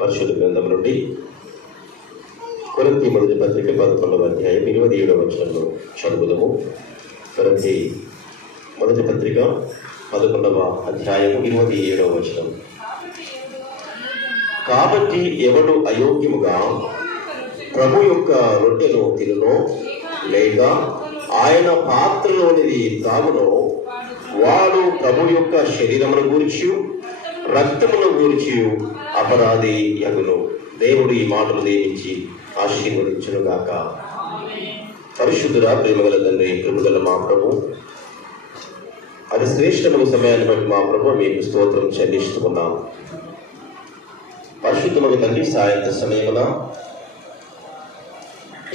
పరిశుద్ధ గ్రంథం నుండి కొరింథీ మొదటి పత్రిక 11వ అధ్యాయం 27వ వచనంలో చదువుదాము. కొరింథీ మొదటి పత్రిక 11వ అధ్యాయం 27వ వచనం. కాబట్టి ఎవడు అయోగ్యముగా ప్రభు యొక్క రొట్టెను తినునో లేక ఆయన పాత్రలోనిది తాగునో వాడు ప్రభు యొక్క శరీరమును గూర్చి రక్తమును గూర్చి అపరాధి యగును. దేవుడు ఈ మాటలు దీవించి ఆశీర్వదించునుగాక. పరిశుద్ధుడా ప్రేమగల తండ్రి, కృపగల మా ప్రభు, అది శ్రేష్టమైన సమయాన్ని బట్టి మా ప్రభు మీకు స్తోత్రం చెల్లిస్తున్నాం. పరిశుద్ధమైన తండ్రి, సాయంత్ర సమయమున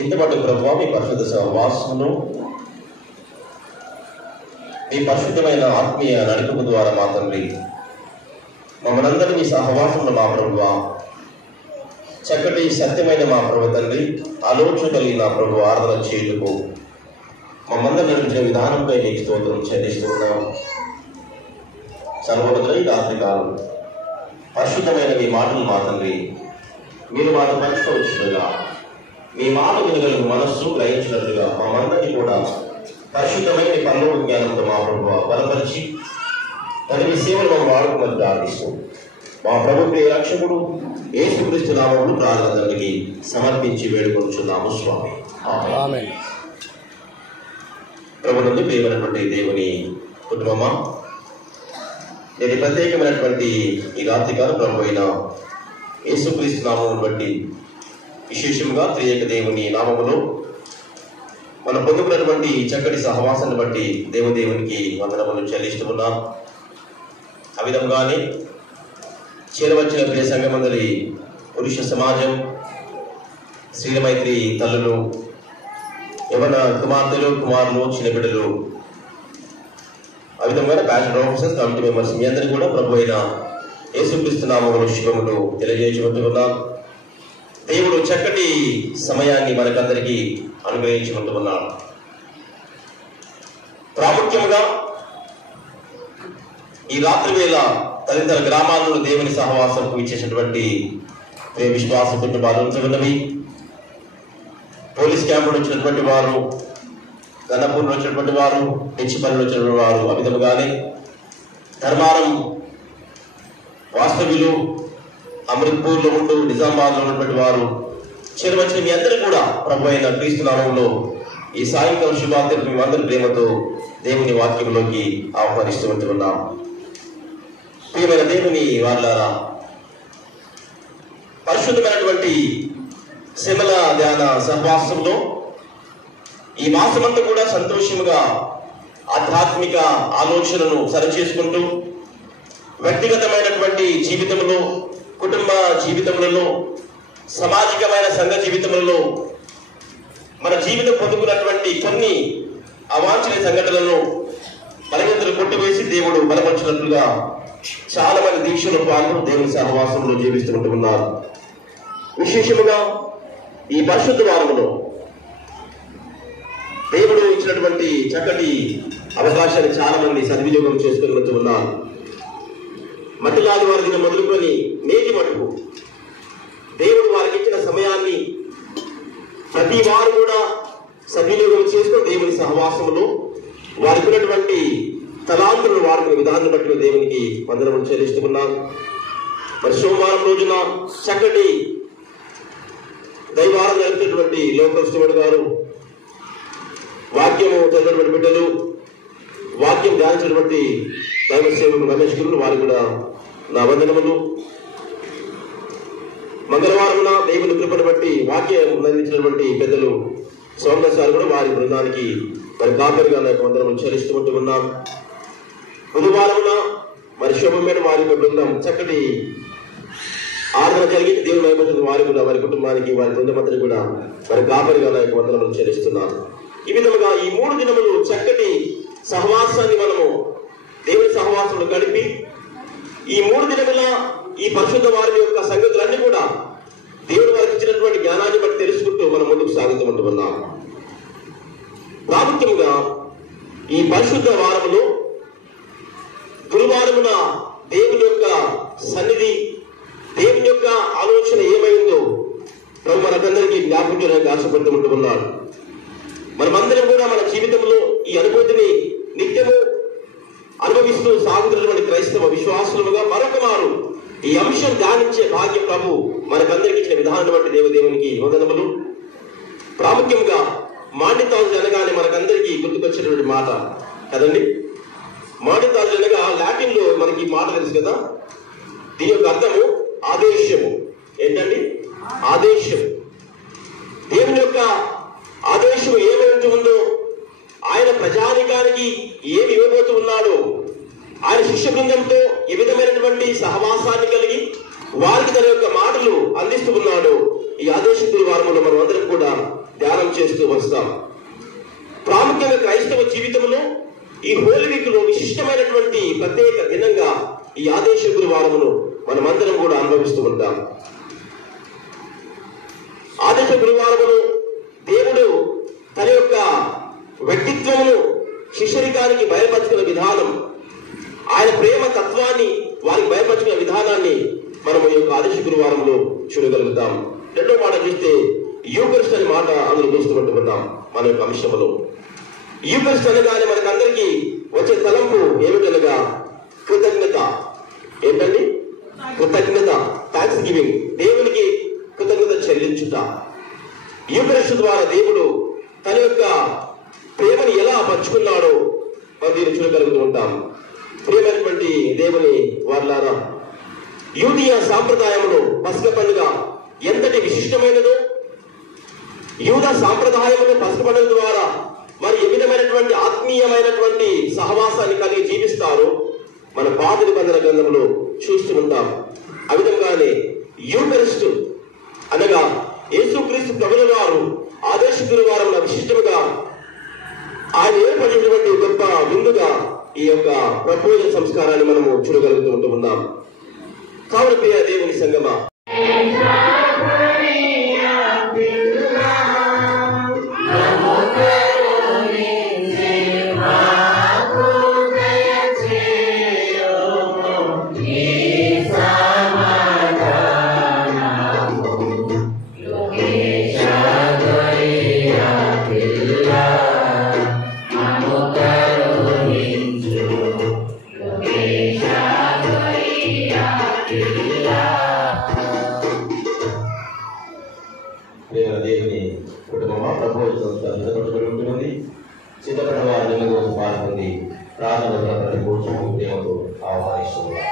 ఇంతపాటు ప్రభు మీ పరిశుద్ధ సహవాసమును మీ పరిశుద్ధమైన ఆత్మీయ నడిపింపు ద్వారా మా తండ్రి మమ్మల్ందరినీ సహవాసమును మా ప్రభువా చక్కటి సత్యమైన మా ప్రభు తండ్రి ఆలోచన కలిగిన ప్రభు ఆరాధన చేయుటకు మమ్మందరూ నడిపించిన విధానంపై నీకు స్తోత్రం చెల్లిస్తున్నాం. సర్వోన్నతుడై రాత్రి కాలం పరిశుద్ధమైన మీ మాటలు మా తండ్రి మీరు మాటలు పంచుకోవచ్చుగా, మీ మాట వినగలిగిన మనస్సు గ్రహించినట్లుగా మమ్మందరినీ కూడా పరిశుద్ధమైన పరలోక జ్ఞానంతో మా ప్రభు బలపరిచి తన సేవలు మనం వాడుకున్నట్టు ప్రార్థిస్తూ మా ప్రభు ప్రియ రక్షకుడు యేసుక్రీస్తు నామములో ప్రార్థనకి సమర్పించి వేడుకొంచున్నాము స్వామి. ఆమేన్. ప్రభు నుండి ప్రియమైనటువంటి దేవుని కుటుంబమా, నేను ప్రత్యేకమైనటువంటి ఈ రాత్రికాలం ప్రభు అయిన యేసుక్రీస్తు నామమును బట్టి విశేషంగా త్రియేక దేవుని నామములో మనం పొందుకున్నటువంటి చక్కటి సహవాసాన్ని బట్టి దేవదేవునికి వందనములు చెల్లిస్తున్నాం. ఆ విధంగానే చేరవచ్చిన ప్రియ సంఘమందరి పురుష సమాజం, శ్రీలమైత్రి తల్లులు, యవన కుమార్తెలు, కుమారులు, చిన్నబిడ్డలు, ఆ విధంగా బ్యాచిలర్ ఆఫీసర్స్, కమిటీ మెంబర్స్ మీ అందరికీ కూడా ప్రభు అయిన యేసుక్రీస్తు నామములో శుభములు తెలియజేయబడుతున్నాం. దేవుడు చక్కటి సమయాన్ని మనకందరికీ అనుగ్రహించుకుంటున్నాడు. ప్రాముఖ్యంగా ఈ రాత్రి వేళ తదితర గ్రామాలలో దేవుని సహవాసంకు ఇచ్చేసినటువంటి విశ్వాస కుటుంబాలు ఉంచుకున్నవి, పోలీస్ క్యాంపులు వచ్చినటువంటి వారు, గన్నపూర్లో వచ్చినటువంటి వారు, పెంచిపల్లిలో వచ్చినటువంటి వారు, ఆ విధముగానే ధర్మారం వాస్తవ్యులు, అమృత్పూర్లో ఉంటూ నిజామాబాద్లో ఉన్నటువంటి వారు, చేరవచ్చిన మీ అందరూ కూడా ప్రభు అయిన క్రీస్తు నామములో ఈ సాయంకాలం శుభార్తను మేమందరి ప్రేమతో దేవుని వాక్యంలోకి ఆహ్వానిస్తూ ఉంటున్నాం. ప్రియమైన దేవుని వాళ్ళారా, పరిశుద్ధమైనటువంటి శ్రమల ధ్యాన సహవాసంలో ఈ మాసమంతా కూడా సంతోషముగా ఆధ్యాత్మిక ఆలోచనను సరిచేసుకుంటూ వ్యక్తిగతమైనటువంటి జీవితంలో, కుటుంబ జీవితములలో, సామాజికమైన సంఘ జీవితములలో మన జీవితం పొందుకున్నటువంటి కొన్ని అవాంఛనీయ సంఘటనలను బలవంతులు కొట్టివేసి దేవుడు బలపరిచినట్లుగా చాలా మంది దీక్షల పాలు దేవుని సహవాసంలో జీవిస్తుంటున్నారు. విశేషముగా ఈ పరిశుద్ధ వారంలో దేవుడు ఇచ్చినటువంటి చక్కటి అవకాశాన్ని చాలా మంది సద్వినియోగం చేసుకుని ఉన్నారు. మట్టిలాది వారి దిన మొదలుకొని నేటి మటుకు దేవుడు వారికి ఇచ్చిన సమయాన్ని ప్రతి వారు కూడా సద్వినియోగం చేసుకుని దేవుని సహవాసంలో వారికి ఉన్నటువంటి తలాంతులను వాడుకునే విధానాన్ని బట్టి దేవునికి వందనములు చెల్లిస్తున్నాం. మరి సోమవారం రోజున చక్కటి దైవారం జరిపినటువంటి లోకల్ స్టూడెంట్ గారు, వాక్యము చదివినటువంటి బిడ్డలు, వాక్యం ధ్యానించినటువంటి దైవ సేవకులు రమేష్ గురులు, వారికి కూడా నా వందనములు. మంగళవారమున దేవుని కృపను బట్టి వాక్యం అందించినటువంటి పెద్దలు సోమదాస్ గారు కూడా వారి బృందానికి మరి కాపరిగా నాకు వందనములు చెల్లిస్తూ ఉన్నాం. బుధవారమున మరి శుభమైన వారి బృందం చక్కటి ఆరాధన జరిగింది. దేవుని వైపు వారి కూడా వారి కుటుంబానికి వారి బృందమందరికీ కూడా మరి కాపరిగా నాకు వందనములు చెల్లిస్తున్నాం. ఈ విధముగా ఈ 3 దినములు చక్కటి సహవాసాన్ని మనము దేవుని సహవాసంలో గడిపి ఈ 3 దినముల ఈ పరిశుద్ధ వారి యొక్క సంగతులన్నీ కూడా దేవుడు వారికి ఇచ్చినటువంటి జ్ఞానాన్ని బట్టి తెలుసుకుంటూ మనం ముందుకు సాగుతూ ఉంటున్నాం. ప్రాముఖ్యంగా ఈ పరిశుద్ధ వారములో గురువారమున దేవుని యొక్క సన్నిధి, దేవుని యొక్క ఆలోచన ఏమైందో ప్రభు మనకందరికీ జ్ఞాపకం చేయడానికి ఆశపడుతూ ఉంటున్నాడు. మనమందరం కూడా మన జీవితంలో ఈ అనుభూతిని నిత్యము అనుభవిస్తూ సాగుతున్నటువంటి క్రైస్తవ విశ్వాసులుగా మరొక మారు ఈ అంశం ధ్యానించే భాగ్యం ప్రభు మనకందరికి ఇచ్చిన విధానాన్ని బట్టి దేవునికి వందనములు. ప్రాముఖ్యంగా మాండితాజు అనగానే మనకందరికీ గుర్తుకొచ్చినటువంటి మాట కదండి. మాండితాజు అనగా లాటిన్ లో మనకి మాట తెలుసు కదా. దీని యొక్క అర్థము ఆదేశము. ఏంటండి? ఆదేశము. దేవుని యొక్క ఆదేశం ఏమైతే ఉందో, ఆయన ప్రజానికానికి ఏమి ఇవ్వబోతూ ఉన్నాడో, ఆయన శిష్య బృందంతో ఏ విధమైనటువంటి సహవాసాన్ని కలిగి వారికి తన యొక్క మాటలు అందిస్తూ ఉన్నాడు. ఈ ఆదేశితుల వారములో మనం అందరం కూడా ధ్యానం చేస్తూ వస్తాం. ప్రాముఖ్యంగా క్రైస్తవ జీవితంలో ఈ హోలీ వీక్ లో విశిష్టమైనటువంటి ప్రత్యేక దినంగా ఈ ఆదేశ గురువారమును మనమందరం కూడా అనుభవిస్తూ ఉంటాం. ఆదేశ గురువారమును దేవుడు తన యొక్క వ్యక్తిత్వమును శిష్యరికానికి బయలుపరుచుకున్న విధానం, ఆయన ప్రేమ తత్వాన్ని వారికి బయలుపరుచుకున్న విధానాన్ని మనము ఈ యొక్క ఆదేశ గురువారంలో చూడగలుగుతాం. రెండో మాట చూస్తే యూకరిస్ట్ అనే మాట అందులో చూస్తున్నట్టున్నాం. మన యొక్క అంశంలో యూకరిస్ట్ అనగానే మనకందరికీ వచ్చే తలంపు ఏమిటనగా కృతజ్ఞత. ఏంటండి? కృతజ్ఞత, థ్యాంక్స్ గివింగ్, దేవునికి కృతజ్ఞత చెల్లించుట. యూకరిస్ట్ ద్వారా దేవుడు తన యొక్క ప్రేమని ఎలా పంచుకున్నాడో మనం దీన్ని చూడగలుగుతూ ఉంటాం. ప్రియమైనటువంటి దేవుని వారలారా, యూదియ సాంప్రదాయంలో పస్క పండుగ ఎంతటి విశిష్టమైనదో, యూద సాంప్రదాయంలో పస్క పండుగ ద్వారా వారు ఏ విధమైనటువంటి ఆత్మీయమైనటువంటి సహవాసాన్ని కలిగి జీవిస్తారో మన పాత నిబంధన గ్రంథంలో చూస్తూ ఉంటాం. ఆ విధంగానే యూకరిస్ట్ అనగా యేసుక్రీస్తు ప్రభుల వారు ఆదేశ గురువారం విశిష్టముగా ఆయన ఏర్పడినటువంటి గొప్ప విందుగా ఈ యొక్క ప్రపోజ సంస్కారాన్ని మనము చూడగలుగుతూ ఉన్నాం. కావున ప్రియ దేవుని సంగమా, దేవుని కుటుంబమా ప్రపోజ సంస్కారం ఉంటుంది. సిద్ధపడిన వారి కోసం పాల్గొంది ప్రార్థన ప్రతి కూర్చొని దేవుడు ఆహ్వానిస్తున్నారు.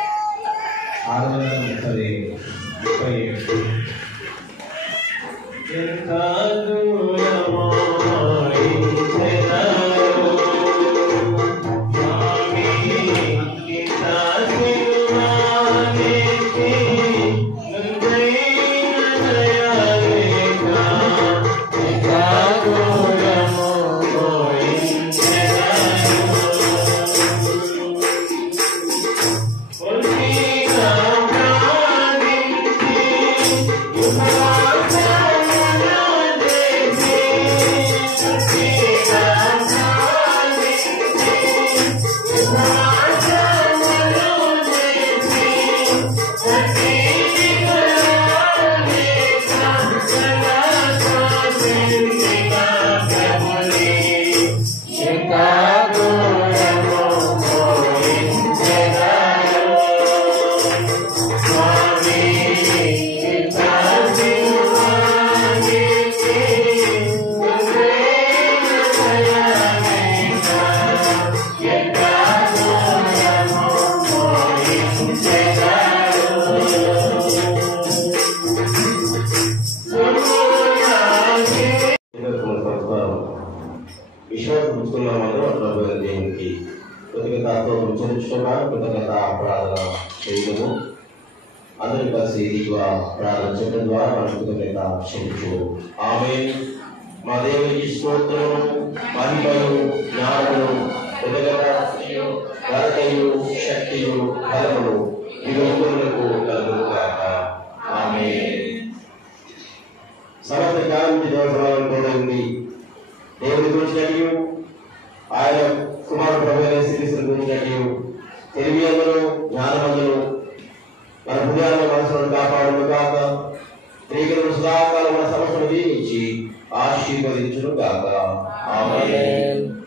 చెల్లించుకున్నా కృతజ్ఞత ప్రార్థన చేయడము అందరూ కలిసి ఇదిగా ప్రార్థన చేయడం ద్వారా మన కృతజ్ఞత చెల్లించు. ఆమేన్. మా దేవునికి స్తోత్రము, మహిమలు, జ్ఞానములు, కృతజ్ఞతయు, ఘనతయు, శక్తియు, బలములు యుగములకు కలుగును గాక. ఆమేన్. సమస్త జ్ఞానం దేవతలు ఉంది. దేవుని గురించినట్టు ఆయన కుమారుడు ప్రభు శ్రీకృష్ణుని గురించినట్టు తెలివియందును జ్ఞానమందును మన హృదయాలను మనసులను కాపాడును గాక. స్త్రీలను సదాకాలం మన సమస్యను దీవించి ఆశీర్వదించును గాక. ఆమేన్.